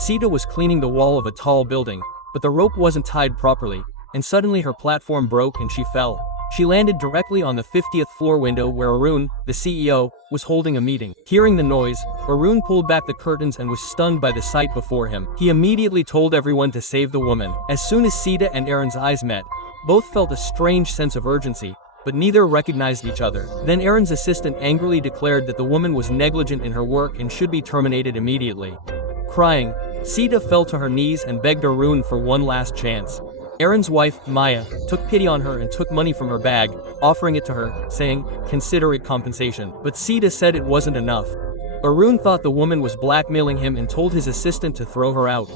Sita was cleaning the wall of a tall building, but the rope wasn't tied properly, and suddenly her platform broke and she fell. She landed directly on the 50th floor window where Arun, the CEO, was holding a meeting. Hearing the noise, Arun pulled back the curtains and was stunned by the sight before him. He immediately told everyone to save the woman. As soon as Sita and Aaron's eyes met, both felt a strange sense of urgency, but neither recognized each other. Then Aaron's assistant angrily declared that the woman was negligent in her work and should be terminated immediately. Crying, Sita fell to her knees and begged Arun for one last chance. Aaron's wife, Maya, took pity on her and took money from her bag, offering it to her, saying, "Consider it compensation." But Sita said it wasn't enough. Arun thought the woman was blackmailing him and told his assistant to throw her out.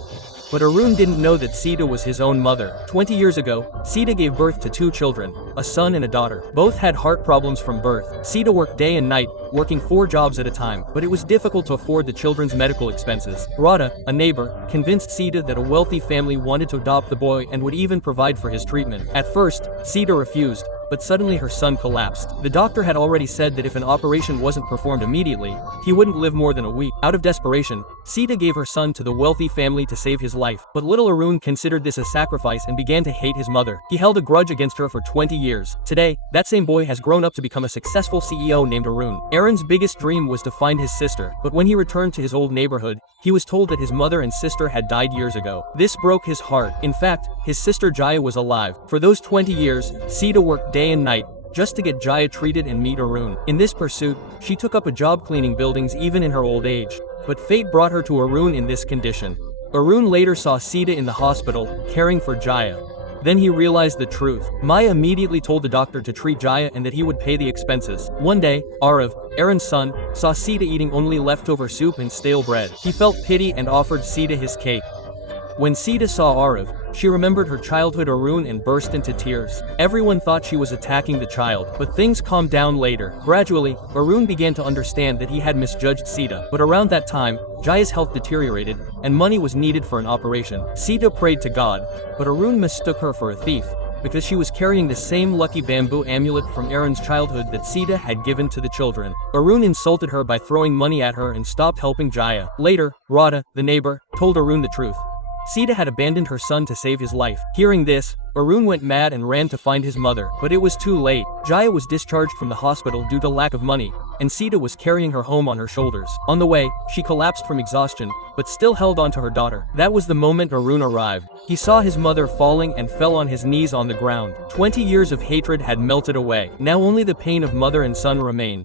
But Arun didn't know that Sita was his own mother. 20 years ago, Sita gave birth to 2 children, a son and a daughter. Both had heart problems from birth. Sita worked day and night, working 4 jobs at a time, but it was difficult to afford the children's medical expenses. Radha, a neighbor, convinced Sita that a wealthy family wanted to adopt the boy and would even provide for his treatment. At first, Sita refused, but suddenly her son collapsed. The doctor had already said that if an operation wasn't performed immediately, he wouldn't live more than a week. Out of desperation, Sita gave her son to the wealthy family to save his life. But little Arun considered this a sacrifice and began to hate his mother. He held a grudge against her for 20 years. Today, that same boy has grown up to become a successful CEO named Arun. Aaron's biggest dream was to find his sister, but when he returned to his old neighborhood, he was told that his mother and sister had died years ago. This broke his heart. In fact, his sister Jaya was alive. For those 20 years, Sita worked day and night, just to get Jaya treated and meet Arun. In this pursuit, she took up a job cleaning buildings even in her old age. But fate brought her to Arun in this condition. Arun later saw Sita in the hospital, caring for Jaya. Then he realized the truth. Maya immediately told the doctor to treat Jaya and that he would pay the expenses. One day, Arav, Aaron's son, saw Sita eating only leftover soup and stale bread. He felt pity and offered Sita his cake. When Sita saw Arav, she remembered her childhood Arun and burst into tears. Everyone thought she was attacking the child, but things calmed down later. Gradually, Arun began to understand that he had misjudged Sita. But around that time, Jaya's health deteriorated, and money was needed for an operation. Sita prayed to God, but Arun mistook her for a thief, because she was carrying the same lucky bamboo amulet from Aaron's childhood that Sita had given to the children. Arun insulted her by throwing money at her and stopped helping Jaya. Later, Radha, the neighbor, told Arun the truth. Sita had abandoned her son to save his life. Hearing this, Arun went mad and ran to find his mother, but it was too late. Jaya was discharged from the hospital due to lack of money, and Sita was carrying her home on her shoulders. On the way, she collapsed from exhaustion, but still held on to her daughter. That was the moment Arun arrived. He saw his mother falling and fell on his knees on the ground. 20 years of hatred had melted away. Now only the pain of mother and son remained.